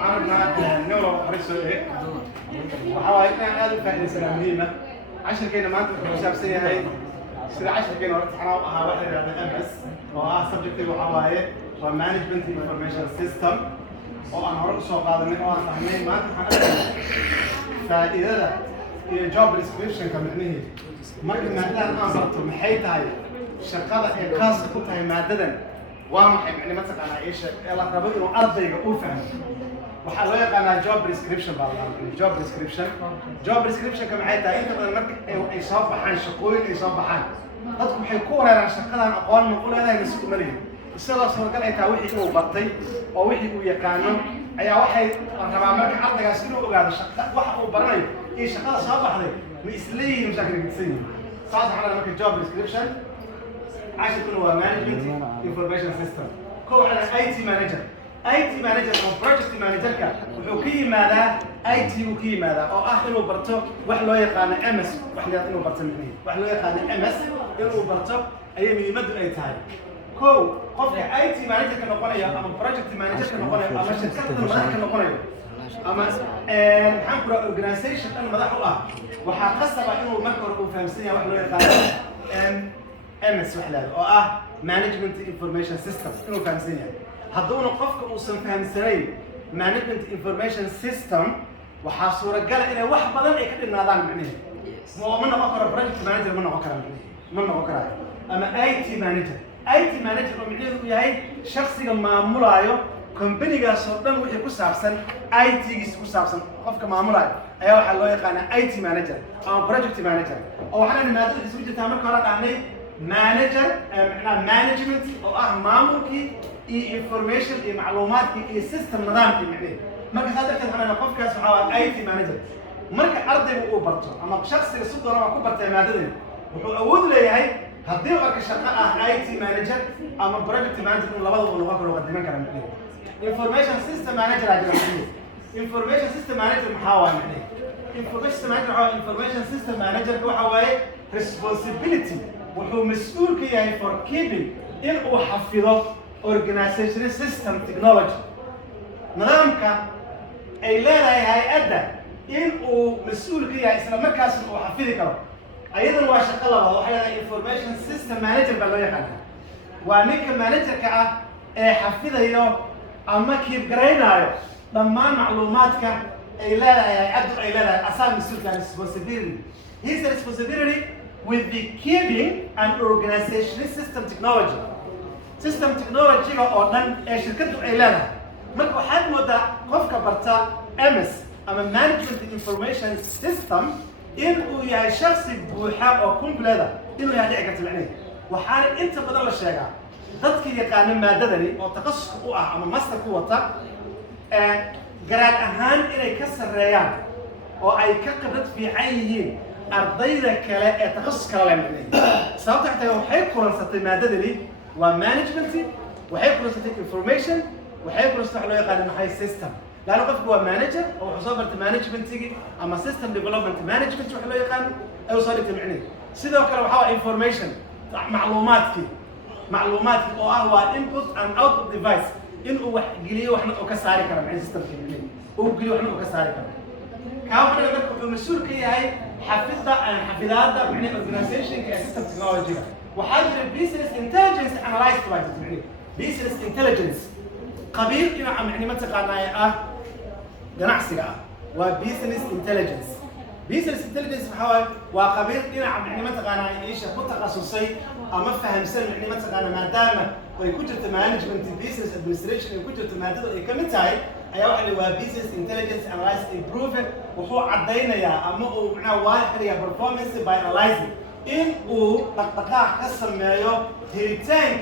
عارفنا نورو حريص إيه وحوالينا هذا فائدة سلام مهمة عشان كنا ما نتكلم حساب سيء هاي سيد عشان كنا رحنا واحد هذا MS subject وحوالي management information system وأنا هرب سوق هذا من وأنا فاهمين ما نتحقق فإذا ده job description كمعنيه ما كنا الآن أنظرت محيط هاي شغالة خاصة كنت هاي مادة وامحي يعني مثلا أنا إيش يلا ربنا إنه أرضي أفهم وحلويق أنا job description بالله job description كمعيتها أنت بدل مرك يصاب بحان شقوين يصاب بحان dadku waxay ku wareeraan shaqadan aqoon ma u leedahay mas'uul ma leeyahay isagoo soo gal ay taa wixii uu bartay oo wixii uu yaqaano ayaa waxay rabaa marka ardaygaas inuu ogaado shaqada waxa uu baranayo iyo shaqada soo baxday ma isleeyihiin mashakil gidsan saas xalada marka job description عشان هو management information system كو على IT manager أو project manager كا وحكي ماذا IT وكي ماذا أو إنه برتو وحلو يقان MS وحلو إنه برتو مني وحلو يقان MS إنه برتو أيام يمد أي تاي كو قفل IT manager كنا قلنا أما project manager كنا قلنا أما شركة كنا قلنا أما حنقول organization أنا مذاحوا وحقصة إنه مكر وفهمسية وحلو يقان MS وحلال أو management information system إنه فهمسيني هذول قفك وصل فهمسرين management information system وحاصورة قال إنه واحد بدل يكتب النظام معنيه مو منه أقرأ project manager منه أقرأ منه أقرأ أما IT manager معنيه وياي شخص معمول عليه company جالس صدق وجه كوسابسن IT جالس كوسابسن قفك معمول عليه أيوة حلو يقانا IT manager أو project manager أو حنا المادة اللي سويت تعمل كارات عني manager معناه management أو ماموركي information معلوماتكي system نظامكي معناه مركز هذا كده أنا نقف كاس حوالي IT manager مركز أرضي وأوبرتو أما شخص يصدق رما كوبرتو مادة وحو أود لي هاي هديه وقت شقة IT manager أما project manager من لبض ونقف وقدمنا كلام information system manager عجلة information system manager محاول معناه information system manager هو حوالي responsibility وهو مسؤول كياه for keeping إنه حفظه organizational system technology نظامك أي لا هي أدى إنه مسؤول كياه إسلام مركز إنه حفظه أيضا هو شغال هو حاجة information system manager بالله يخليه وانك manager كأ حفظه يو أما كيف قرينا ضمان معلوماتك أي لا هي أدى أي لا أسام مسؤول كان responsibility his responsibility with the keeping and organizational system technology. System technology أو نن شركته إعلانها. مركو حد مدة قف كبرتا MS أما management information system إنه يا شخص بوحة أو كومبليدا إنه يعني عقد عليه. وحال أنت بدل الشيء. ضدك يقان ما ددري أو تخصص قوة أما ماستر قوة قرار أهان إنه يكسر ريان أو أي كقبض في عينه. أرضينا كلا تخصص كلا معنيه. سألت حتى لو حيكون رصتي مادة لي ومانجمنتي وحيكون رصتي information وحيكون رصتي حلوة قال محي system. لا نقف جوا manager أو حسابة managementي أما system development management وحلوة قال أو صارت معنيه. سيدا وكلا حوا information معلوماتي أو هو input and output device إنه قليه وحنا كساري كلام معنيه system كلامي. هو قليه وحنا كساري كلام. كأوحنا نقول المسؤول كي هاي حفظات معني organization كسيستم تكنولوجي وحاجة business intelligence analysis معني business intelligence قبيل إنه معني ما تقانا جناحسي و business intelligence حوالي وقبيل إنه معني ما تقانا إيش متخصصي أما فهم سن معني ما تقانا ما دام ويكون جت management business administration يكون جت مادة كمتاي أيوة اللي هو business intelligence analysis improve وهو عدينا يا أما هو معناه واحد يا performance by analyzing إن هو تقطع قسم مايو هيرتين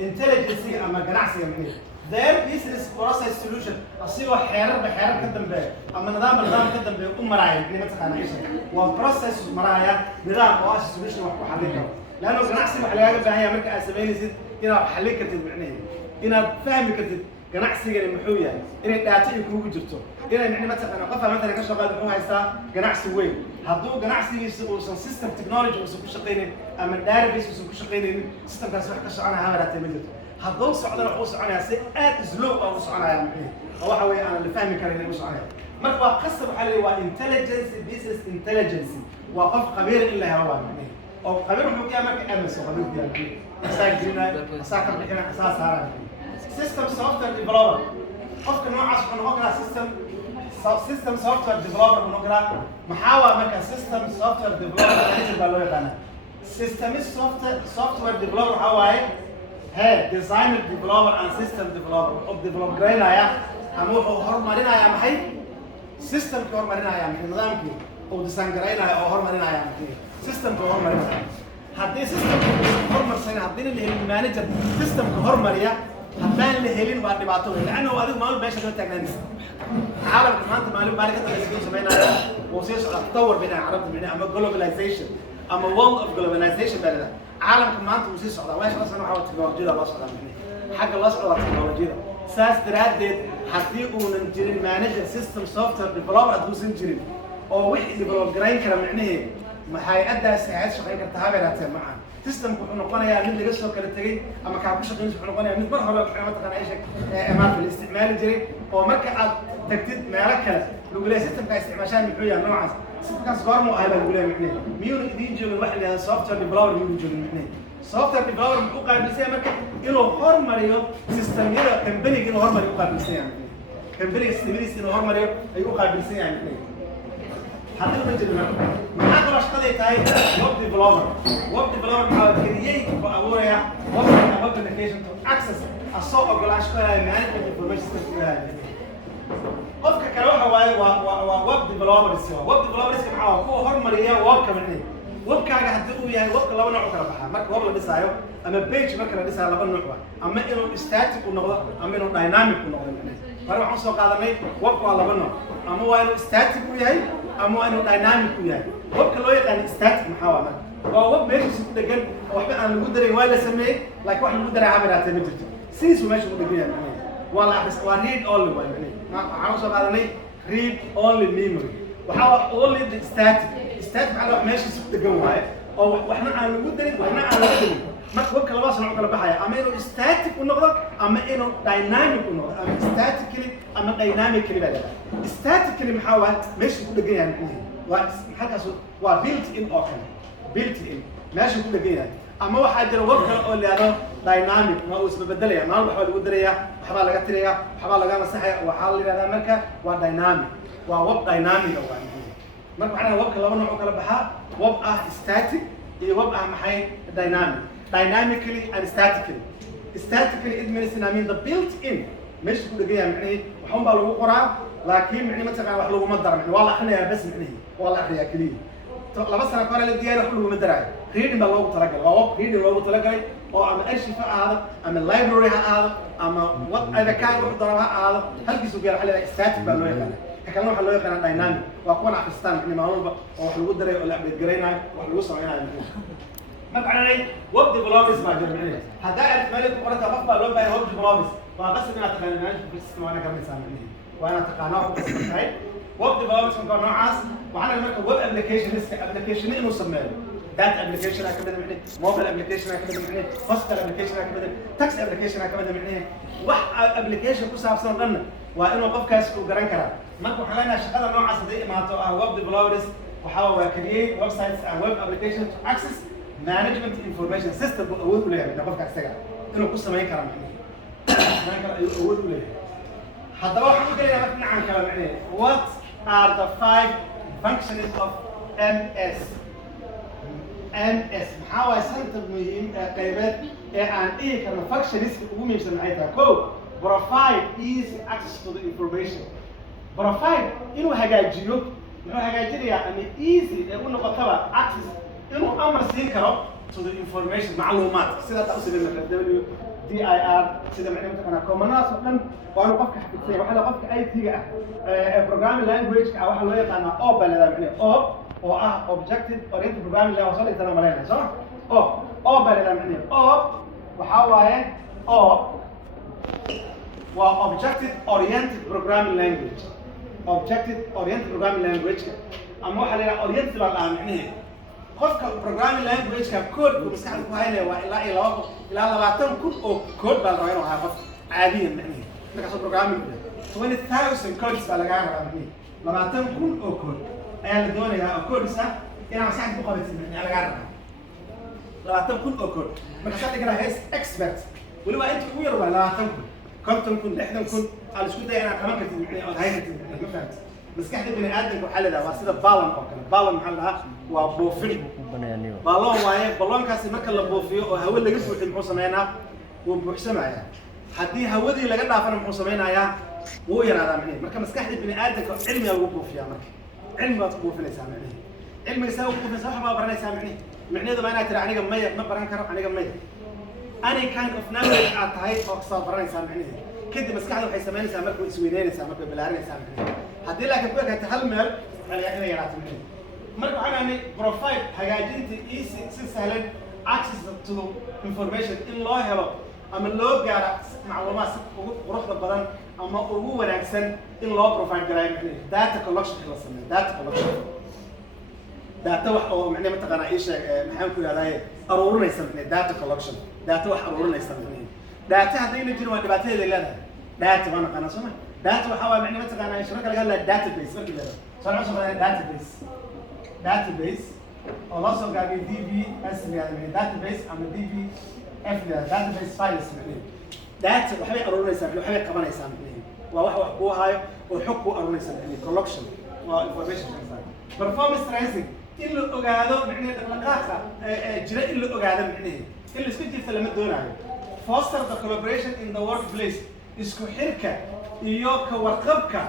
intelligence أما جناحسي يعني their business process solution أصيله حيرر بحيرر كدم به أما نظام كدم به مرايا يعني مثلا إيش هو process مرايا نظام أو solution وحليته لأنه جناحسي وحلاقي بهاي أمريكا أسباني زيد إنه حليك كتب معناه إنه فاهم كتب ganacsiga muxuu yahay inay dhaatay kuugu jirto inay micno mataqaana qof ama ka shaqeeyo wuxuu haystaa ganacsi weyn hadduu ganacsigiisa uusan system technology uusan ku shaqeynin ama database uusan ku shaqeynin systemkaas wax ka soconaya hamaraatay ma jirto هذول سعودنا وحوس عنها سئات زلوق أو سعنها يعني هو حوي أنا اللي فاهم كلام اللي سعنها مركب قصة عليه وانتليجنس بيزنس انتليجنس وقف خبير إلا هو يعني أو خبير محكي مركب أمس وخبير يعني أساك جينا أساك بحنا أساس هذا سيستم سوفتوير ديفلوبر قف نوع عشان نقرأ سيستم سوفتوير ديفلوبر ونقرأ محاور مركب سيستم سوفتوير ديفلوبر ليش باللغة أنا سيستم سوفتوير ديفلوبر هواي هي ديزاينر ديفلوبر اند سيستم ديفلوبر او ديفلوبرينا يا امو هرمارينا يا محي سيستم هرمارينا يا محي نظامك او ديزاينرينا او هرمارينا يا محي سيستم هرمارينا هدي سيستم هرمار سنه هدين اللي هي المانجر سيستم هرماريا هدان اللي هيلين بعد بعطوه لانه هذا مال باش تاغنانس عالم كمان مالو بالك تسوي سمينا وسيس تطور بين عرب من اما جلوبلايزيشن اما وورلد اوف جلوبلايزيشن بلده عالم كمان توسيع صعدة وايش أصلاً وحاول تكنولوجيا الله صعدة مني حاجة الله صعدة تكنولوجيا ساس تردد حتيقوا ننجرين مانجر سيستم سوفتوير ديفلوبر أدوس نجرين أو وحدة ديفلوبرين كلام معناه ما هيأدى الساعات شغالين كتهابي لا تسمع معه سيستم كنا قلنا يا من اللي قصوا كانت تجي أما كعبوش شغالين كنا قلنا يا من مرة ولا كنا مثلا إيش أمام في الاستعمال الجري أو مركز تجديد ما ركز لو سيستم كاستعمال عشان يحوي نوعه سيستم صغار مو أهلا بقولها معناه ميون يجي من واحد اللي سوفتوير ديفلوبر ميون يجي من معناه سوفتوير ديفلوبر محقق بالسيا مركز إنه هرمريو سيستم يلا كمبني إنه هرمريو يقع بالسيا يعني كمبني استمريس إنه هرمريو يقع بالسيا يعني حتى من جد ما حد راح قضية هاي ويب ديفلوبر محاول كرييت وأوريا ويب أبليكيشن تو أكسس الصوت أقول عشان مانجمنت انفورميشن سيستم قفك كلوحة ويب ديفلوبر سوا ويب ديفلوبر سوا معاه هو هرمريا ويب كمان ويب كاجا هتقول يعني ويب لو نوع كلا بحا مرك ويب اللي بيسايو أما بيج مرك اللي بيسايو لو نوع أما إنه ستاتيك ونقطة أما إنه دايناميك ونقطة مرة عن سوق هذا مي ويب ولا بنو أما هو إنه ستاتيك وياي أما هو إنه دايناميك وياي ويب كله يعني ستاتيك محاولة وويب ماشي سيد لجن واحد أنا المقدر ولا سميه لك واحد المقدر عامل على تمجد سيس وماشي مقدر ولا أحس read only يعني عن سوق هذا مي read only memory وحاول only static على ماشي سيد لجن واحد أو وإحنا أنا المقدر وإحنا أنا المقدر ما ويب كلا باص نوع كلا بحياة أما إنه ستاتيك والنقطة أما إنه دايناميك والنقطة أما ستاتيكلي أما دايناميكلي بلا ستاتيكلي محاول ماشي كل جيان يعني وحتى وبيلت إن أوكل بيلت إن ماشي كل جيان أما واحد لو ويب كلا اللي هذا دايناميك ما هو اسمه بدل يعني ما هو بحاول يقدر إياه بحاول لقى تريه بحاول لقى مساحة وحاول هذا مركب ودايناميك وويب دايناميك أو يعني ما معنا ويب كلا نوع كلا بحاء ويب ستاتيك ويب محي دايناميك dynamically and statically. Statically it means I mean the built-in مش كل جيها معنيه وحوم بقى لو قرأ لكن معنيه مثلا واحد لو مدرع معنيه والله إحنا بس معنيه والله إحنا كليه. لا بس أنا قارئ الديار واحد لو مدرع reading بقى لو تلاقي أو reading لو تلاقي أو أما أي شيء هذا أما library هذا أما what إذا كان واحد ضربها هذا هل بيسوي بيها حلا static بقى لو يخلي. كلامه حلو يخلي dynamic وأكون على فستان معنيه ما هو أو حلو قدر ولا بيتجرينا وحلو صعينا ما معناه ويب ديفلوبرز ما جمعناه هذا مالك قرأت أبغى لو بين ويب ديفلوبرز وقسم أنا تقنين في السيستم وأنا كم إنسان وأنا تقناه في السيستم هاي ويب ديفلوبرز من نوع عاص وأنا لما ويب أبليكيشن أبليكيشن إنه سماه دات أبليكيشن أكمل معناه موبايل أبليكيشن أكمل معناه هوستل أبليكيشن أكمل تاكس أبليكيشن أكمل معناه واحد أبليكيشن كوسا أبصر لنا وإنه قف كاس وجران كلام ما كو حلنا شغالة نوع عاص دي مع ويب ديفلوبرز وحاول كرييت ويب سايتس ويب أبليكيشن أكسس مانجمنت انفورميشن سيستم اول ولا يعني نقف كاستجا انه قصه ما يكرم ما يكرم اول ولا حتى لو حكوا لنا مثلا عن كلام يعني what are the 5 functions of MS محاوله سنت مهم قيمات عن ايه كلمه functions عمومي بسمعتها كو provide easy access to the information provide انه هجاجيو انه هجاجيو يعني easy يقول نقطه access إنه أمر سين كرو to the information معلومات سيدا تقصد إنك WDIR سيدا معناه مثلا كومناس وكان وأنا قفك حكيت واحد قفك أي تيجا programming language أو واحد لقيت أنا أوب ولا معناه أو objective oriented programming اللي وصل لي ترى ملانا صح أوب ولا معناه أوب وحاول أوب objective oriented programming language objective oriented programming language أما واحد لقى oriented ولا معناه qofka programming language ka code ku maskaxda ku haynaya waa ilaa 20 kun oo code baa laga rabaa qof caadiyan macnaheedu marka programming 20,000 codes baa laga rabaa macnaheedu 20 kun oo code ayaa la doonayaa oo codes ah inaan maskaxda ku qabatid macnaheedu laga rabaa 20 kun oo code marka saad kana hayst expert waliba inta ugu yar waa 20 kun 50 kun 60 kun aan isku day inaan qaban kartid macnaheedu oo haynatid ma fahamtid maskaxda bini aadamku waxa la yiraahdaa waa sida ballon oo kale ballon maxaa la dhahaa waa buufin ballon waaye ballonkaasi marka la buufiyo oo hawo laga buuxiyo muxuu sameeynaa wuu buuxsamayaa haddii hawadii laga dhaafana muxuu sameynayaa wuu yaraadaa macnaheedu marka maskaxda bini aadamka cilmiga lagu buufiyaa marka cilmi baad ku buufinaysaa macnaheedu cilmiga saa ugu buufinaysaa wax baa baranaysaa macnaheedu ma inaad tiri aniga maya ma baran karo aniga maya any kind of knowledge aad tahay oo kasoo baranaysaa macnaheedu kadib maskaxda waxay samaynaysaa marka isweyneynaysaa marka balaarinaysaa macnaheedu haddii laakiin ku ekaato hal meel inay yaraato macnaheedu marka waxaan aanay provide hagaajinta easy si sahlan access to information in loo helo ama loo gaaro macluumaad si ugu quruxda badan ama ugu wanaagsan in loo provide garaayo macnaheedu data collection la sameeyo data collection data wax oo macnaheedu mataqaanaa ii sheeg maxaan ku yidhahdaa aruurinaysa macnaheedu data collection data wax aruurinaysa macnaheedu data haddayna jirin waa dhibaatadeeda leedahay data waa naqaanaa soo ma data waxa waa macnaheedu mataqaanaa shirka laga hadlaya database markii la yidhahdo soo database oo loo soo gaabiyo DBS database ama DBF database files macnaheedu data waxbay aruurinaysaa waxbay qabanaysaa macnaheedu waa wax kuu haayo oo xog kuu aruurinaysaa macnaheedu collection waa information performance tracing in la ogaado macnaheedu dhaqdhaqaaqa jira in la ogaado macnaheedu in la isku jirta lama doonaayo foster the collaboration in the workplace isku xirka iyo ka warqabka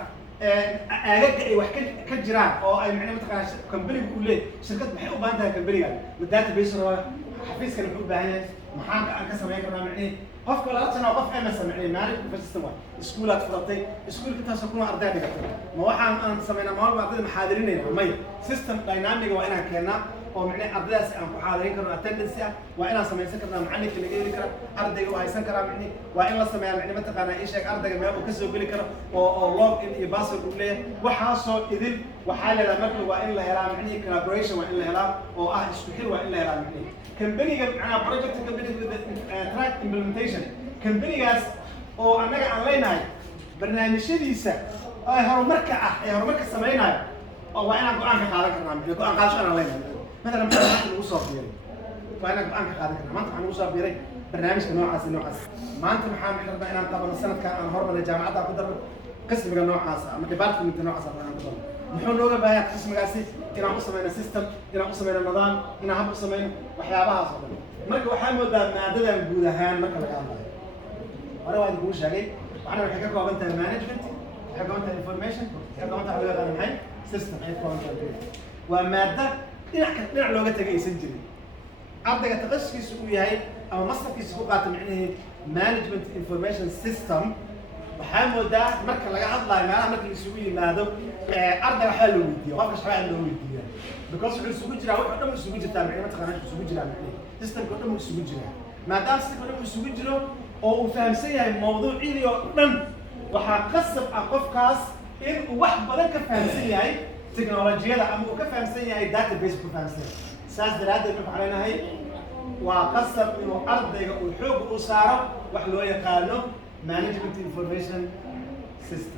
aagaga ay wax ka jiraan oo ay macnaheedu mataqaanaa company-gu u leeyahay shirkad maxay u baahan tahay company-ga ma database rabaa xafiiskana muxuu u baahan yahay maxaan aan ka samayn karnaa macnaheedu qofka lala tanaa qof MS macnaheedu management system waa iskuulaad furatay iskuulka taasoo kuna arday dhigatay ma waxaan aan samaynaa maalba ardayda maxaadirinayna maya system dynamic waa inaan keennaa oo macnaheedu ardaydaas aan ku xaadirin karno attendance ah waa inaan samaysan karnaa macalinka laga heli kara ardayga uu haysan karaa macnaheedu waa in la sameeyaa macnaheedu mataqaanaa ii sheeg ardayga meel uu ka soo geli karo oo log in iyo password uu leeyahay waxaasoo idin waxaa leedahay marka waa in la helaa macnaheedu collaboration waa in la helaa oo ah isku xir waa in la helaa macnaheedu company-ga macnaha project company track implementation company-gaas oo annaga aan leenahay barnaamijyadiisa oo horumarka ah ee horumarka samaynayo oo waa inaan go-aan ka qaadan karnaa macnaheedu go-aan qaadasho aan leenahay مثلا maanta lagu soo biiray waa inaan go-aan ka qaadan karnaa maanta waxaan lagu soo biiray barnaamijka noocaas maanta maxaan rabnaa inaan qabano sanadkan aan hormarnay jaamacadda ku darno qismiga noocaas ama department noocaas aan ku darno muxuu nooga baahan qismigaasi inaan u sameyno system inaan u sameyno nidaam inaan hab u sameyno waxyaabahaas oo dhan marka waxaa moodaa maadadan guud ahaan marka laga hadlayo hore waa idinku sheegay waxaana waxay ka kooban tahay management waxay ka kooban tahay information waxay ka kooban tahay waxaa maxay system ay ka kooban tahay waa maada dhinac looga tagay aysan jirin ardayga taqasuskiisu uu yahay ama mastarkiisa ku qaata macnaheedu management information system waxaa moodaa marka laga hadlayo meelaha marka la isugu yimaado ardayga waxbaa loo weydiiya qofka waxbaa loo weydiiya because wuxuu isugu jiraa wuxuu dhan isugu jirtaa macnaheedu mataqaanaa isugu jiraa macnaheedu systemka dhan isugu jiraa maadaama systemka dhan isugu jiro oo uu fahamsan yahay mawduucii oo dhan waxaa qasab ah qofkaas in uu wax badan ka fahamsan yahay teknolojiyada ama uu ka fahamsan yahay database ku fahamsan saas daraaddeed waxaan leenahay waa qasab inuu ardayga uu xoog u saaro wax loo yaqaano management information system